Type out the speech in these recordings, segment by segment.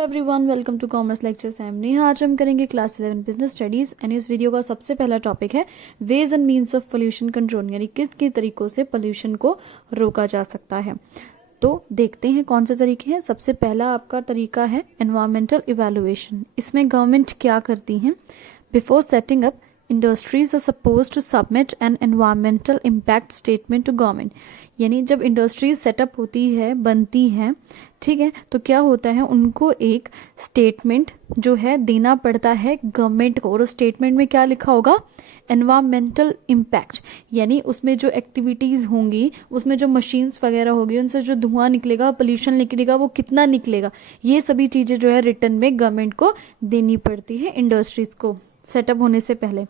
Hello everyone, welcome to commerce lectures. I am Neha. आज हम करेंगे क्लास 11 बिजनेस स्टडीज एंड इस वीडियो का सबसे पहला टॉपिक है ways and means of pollution control, यानी किस किस तरीकों से पोल्यूशन को रोका जा सकता है। तो देखते हैं कौन से तरीके हैं। सबसे पहला आपका तरीका है एनवायरमेंटल इवैल्यूएशन। इसमें गवर्नमेंट क्या करती है, before setting up industries are suppose to submit an environmental impact statement to government. यानी जब इंडस्ट्रीज सेटअप होती है, बनती है, ठीक है, तो क्या होता है, उनको एक स्टेटमेंट जो है देना पड़ता है गवर्नमेंट को। और स्टेटमेंट में क्या लिखा होगा, एनवायरमेंटल इम्पैक्ट, यानी उसमें जो एक्टिविटीज होंगी, उसमें जो मशीन्स वगैरह होगी, उनसे जो धुआं निकलेगा, पोल्यूशन निकलेगा, वो कितना निकलेगा, ये सभी चीजें जो है रिटर्न में गवर्नमेंट को देनी पड़ती है इंडस्ट्रीज को सेटअप होने से पहले।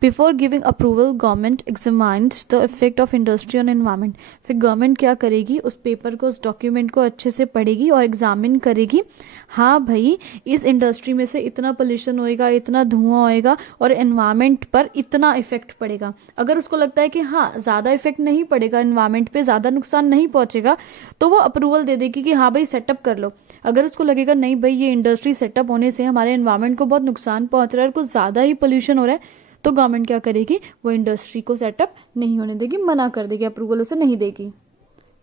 Before giving approval government examines the effect of industry on environment. फिर गवर्नमेंट क्या करेगी, उस पेपर को, उस डॉक्यूमेंट को अच्छे से पढ़ेगी और एग्जामिन करेगी। हाँ भाई, इस इंडस्ट्री में से इतना पोल्यूशन होएगा, इतना धुआं होएगा और एनवायरमेंट पर इतना इफेक्ट पड़ेगा। अगर उसको लगता है कि हाँ ज्यादा इफेक्ट नहीं पड़ेगा, एनवायरमेंट पे ज्यादा नुकसान नहीं पहुंचेगा, तो वो अप्रूवल दे देगी कि हाँ भाई सेटअप कर लो। अगर उसको लगेगा नहीं भाई ये इंडस्ट्री सेटअप होने से हमारे एनवायरमेंट को बहुत नुकसान पहुंच रहा है और कुछ ज्यादा ही पोल्यूशन हो रहा है, तो गवर्नमेंट क्या करेगी, वो इंडस्ट्री को सेटअप नहीं होने देगी, मना कर देगी, अप्रूवल उसे नहीं देगी।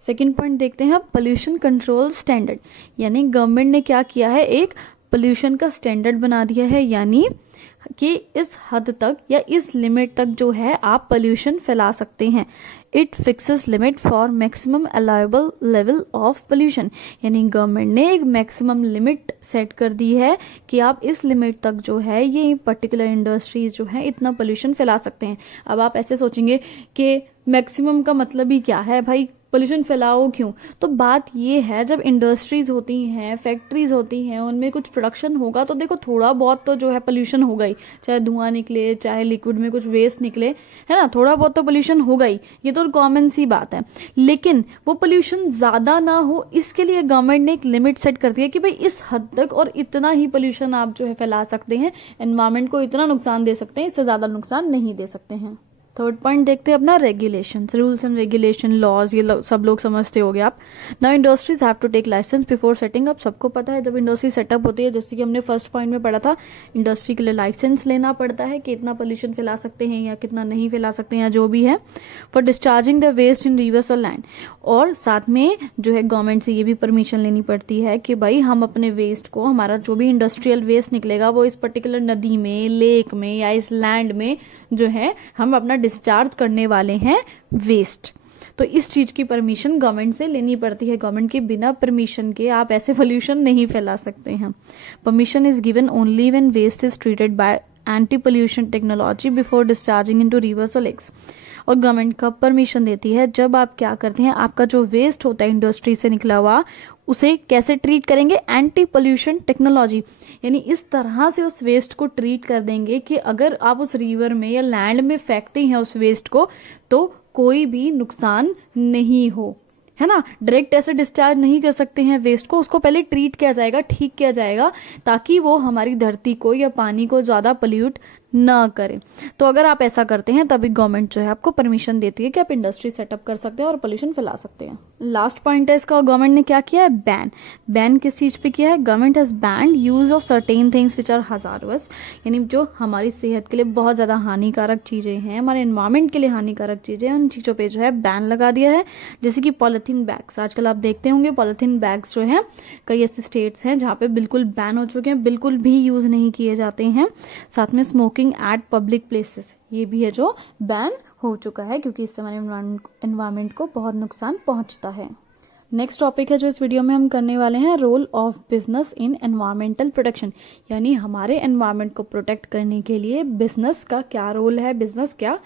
सेकंड पॉइंट देखते हैं, पोल्यूशन कंट्रोल स्टैंडर्ड। यानी गवर्नमेंट ने क्या किया है, एक पोल्यूशन का स्टैंडर्ड बना दिया है, यानी कि इस हद तक या इस लिमिट तक जो है आप पोल्यूशन फैला सकते हैं। It fixes limit for maximum allowable level of pollution. यानी गवर्नमेंट ने एक मैक्सिमम लिमिट सेट कर दी है कि आप इस लिमिट तक जो है ये पर्टिकुलर इंडस्ट्रीज जो है इतना पोल्यूशन फैला सकते हैं। अब आप ऐसे सोचेंगे कि मैक्सिमम का मतलब ही क्या है भाई, पोल्यूशन फैलाओ क्यों। तो बात ये है, जब इंडस्ट्रीज होती हैं, फैक्ट्रीज होती हैं, उनमें कुछ प्रोडक्शन होगा तो देखो थोड़ा बहुत तो जो है पोल्यूशन होगा ही, चाहे धुआं निकले, चाहे लिक्विड में कुछ वेस्ट निकले, है ना, थोड़ा बहुत तो पोल्यूशन होगा ही, ये तो कॉमन सी बात है। लेकिन वो पोल्यूशन ज्यादा ना हो, इसके लिए गवर्नमेंट ने एक लिमिट सेट कर दिया कि भाई इस हद तक और इतना ही पोल्यूशन आप जो है फैला सकते हैं, एनवायरमेंट को इतना नुकसान दे सकते हैं, इससे ज्यादा नुकसान नहीं दे सकते हैं। थर्ड पॉइंट देखते हैं अपना regulation, rules and regulation, laws, ये सब लोग समझते होंगे आप। Now industries have to take licence before setting up. सबको पता है जब इंडस्ट्री सेटअप होती है, जैसे कि हमने फर्स्ट पॉइंट में पढ़ा था, इंडस्ट्री के लिए लाइसेंस लेना पड़ता है कि इतना पोल्यूशन फैला सकते हैं या कितना नहीं फैला सकते हैं, या जो भी है। For discharging the waste in rivers और लैंड, और साथ में जो है गवर्नमेंट से ये भी परमिशन लेनी पड़ती है कि भाई हम अपने वेस्ट को, हमारा जो भी इंडस्ट्रियल वेस्ट निकलेगा वो इस पर्टिकुलर नदी में, लेक में या इस लैंड में जो है हम अपना डिस्चार्ज करने वाले हैं वेस्ट। तो इस चीज की परमिशन गवर्नमेंट से लेनी पड़ती है। गवर्नमेंट के बिना परमिशन के आप ऐसे पोल्यूशन नहीं फैला सकते हैं। Permission is given only when waste is treated by anti pollution technology before discharging into rivers और लेक्स। और गवर्नमेंट कब परमिशन देती है, जब आप क्या करते हैं, आपका जो वेस्ट होता है इंडस्ट्री से निकला हुआ, उसे कैसे ट्रीट करेंगे, एंटी पोल्यूशन टेक्नोलॉजी, यानी इस तरह से उस वेस्ट को ट्रीट कर देंगे कि अगर आप उस रिवर में या लैंड में फेंकते हैं उस वेस्ट को, तो कोई भी नुकसान नहीं हो, है ना। डायरेक्ट ऐसे डिस्चार्ज नहीं कर सकते हैं वेस्ट को, उसको पहले ट्रीट किया जाएगा, ठीक किया जाएगा, ताकि वो हमारी धरती को या पानी को ज्यादा पोल्यूट ना करें। तो अगर आप ऐसा करते हैं तभी गवर्नमेंट जो है आपको परमिशन देती है कि आप इंडस्ट्री सेटअप कर सकते हैं और पोल्यूशन फैला सकते हैं। लास्ट पॉइंट है इसका, गवर्नमेंट ने क्या किया है, बैन। बैन किस चीज पे किया है, government has banned use of certain things which are hazardous, यानी जो हमारी सेहत के लिए बहुत ज्यादा हानिकारक चीजें हैं, हमारे एनवायरमेंट के लिए हानिकारक चीजें, उन चीजों पे जो है बैन लगा दिया है। जैसे कि पॉलिथीन बैग्स, आजकल आप देखते होंगे पॉलिथीन बैग्स जो है, कई ऐसे स्टेट्स हैं जहाँ पे बिल्कुल बैन हो चुके हैं, बिल्कुल भी यूज नहीं किए जाते हैं। साथ में स्मोकिंग एट पब्लिक प्लेसेस, ये भी है जो बैन हो चुका है, क्योंकि इससे हमारे एनवायरमेंट को बहुत नुकसान पहुंचता है। नेक्स्ट टॉपिक है जो इस वीडियो में हम करने वाले हैं, role of business in environmental protection. यानी हमारे एनवायरमेंट को प्रोटेक्ट करने के लिए बिजनेस का क्या रोल है, बिजनेस क्या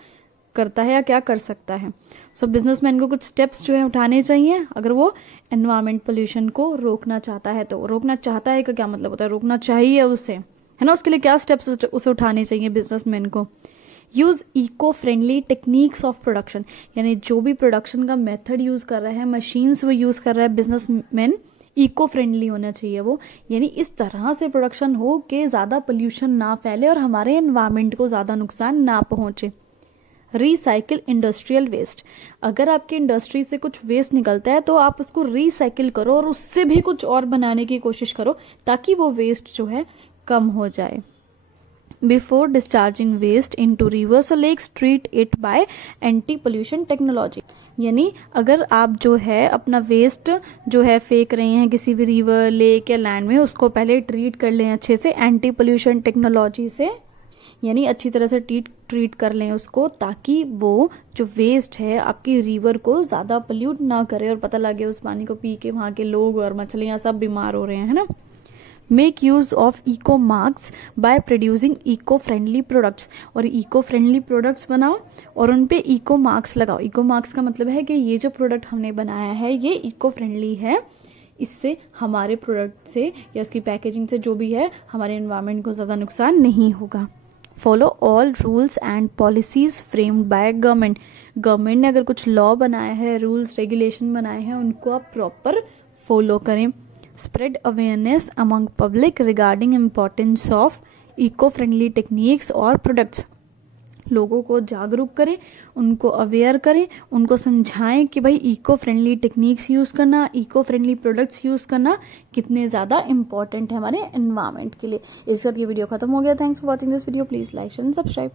करता है या क्या कर सकता है। सो बिजनेसमैन को कुछ स्टेप्स जो है उठाने चाहिए अगर वो एनवायरमेंट पोल्यूशन को रोकना चाहता है। तो रोकना चाहता है का क्या मतलब होता है, रोकना चाहिए उसे, है ना, उसके लिए क्या स्टेप्स उसे उठाने चाहिए बिजनेसमैन को। Use eco friendly techniques of production, यानी जो भी प्रोडक्शन का मेथड यूज कर रहा है, मशीन्स वो यूज कर रहा है बिजनेसमैन, इको फ्रेंडली होना चाहिए वो, यानी इस तरह से प्रोडक्शन हो कि ज्यादा पोल्यूशन ना फैले और हमारे एनवायरमेंट को ज्यादा नुकसान ना पहुंचे। Recycle industrial waste. अगर आपकी इंडस्ट्री से कुछ वेस्ट निकलता है तो आप उसको रिसाइकिल करो और उससे भी कुछ और बनाने की कोशिश करो ताकि वो वेस्ट जो है कम हो जाए। Before discharging waste into rivers और lakes treat it by anti pollution technology. यानी अगर आप जो है अपना वेस्ट जो है फेंक रहे हैं किसी भी रिवर, लेक या लैंड में, उसको पहले ट्रीट कर लें अच्छे से एंटी पोल्यूशन टेक्नोलॉजी से, यानी अच्छी तरह से ट्रीट कर लें उसको ताकि वो जो वेस्ट है आपकी रिवर को ज़्यादा पोल्यूट ना करे और पता लगे उस पानी को पी के वहाँ के लोग और मछलियाँ सब बीमार हो रहे हैं, है ना। Make use of eco marks by producing eco friendly products. और इको फ्रेंडली प्रोडक्ट्स बनाओ और उन पे इको मार्क्स लगाओ। इको मार्क्स का मतलब है कि ये जो प्रोडक्ट हमने बनाया है ये इको फ्रेंडली है, इससे हमारे प्रोडक्ट से या उसकी पैकेजिंग से जो भी है हमारे एनवायरनमेंट को ज़्यादा नुकसान नहीं होगा। Follow all rules and policies framed by government. Government ने अगर कुछ लॉ बनाया है, रूल्स रेगुलेशन बनाए हैं, उनको आप प्रॉपर फॉलो करें। Spread awareness among public regarding importance of eco friendly techniques और प्रोडक्ट्स। लोगों को जागरूक करें, उनको अवेयर करें, उनको समझाएं कि भाई इको फ्रेंडली टेक्निक्स यूज़ करना, इको फ्रेंडली प्रोडक्ट्स यूज़ करना कितने ज़्यादा इंपॉर्टेंट है हमारे एनवायरनमेंट के लिए। इस साथ ये वीडियो खत्म हो गया। Thanks for watching this video. Please like and subscribe.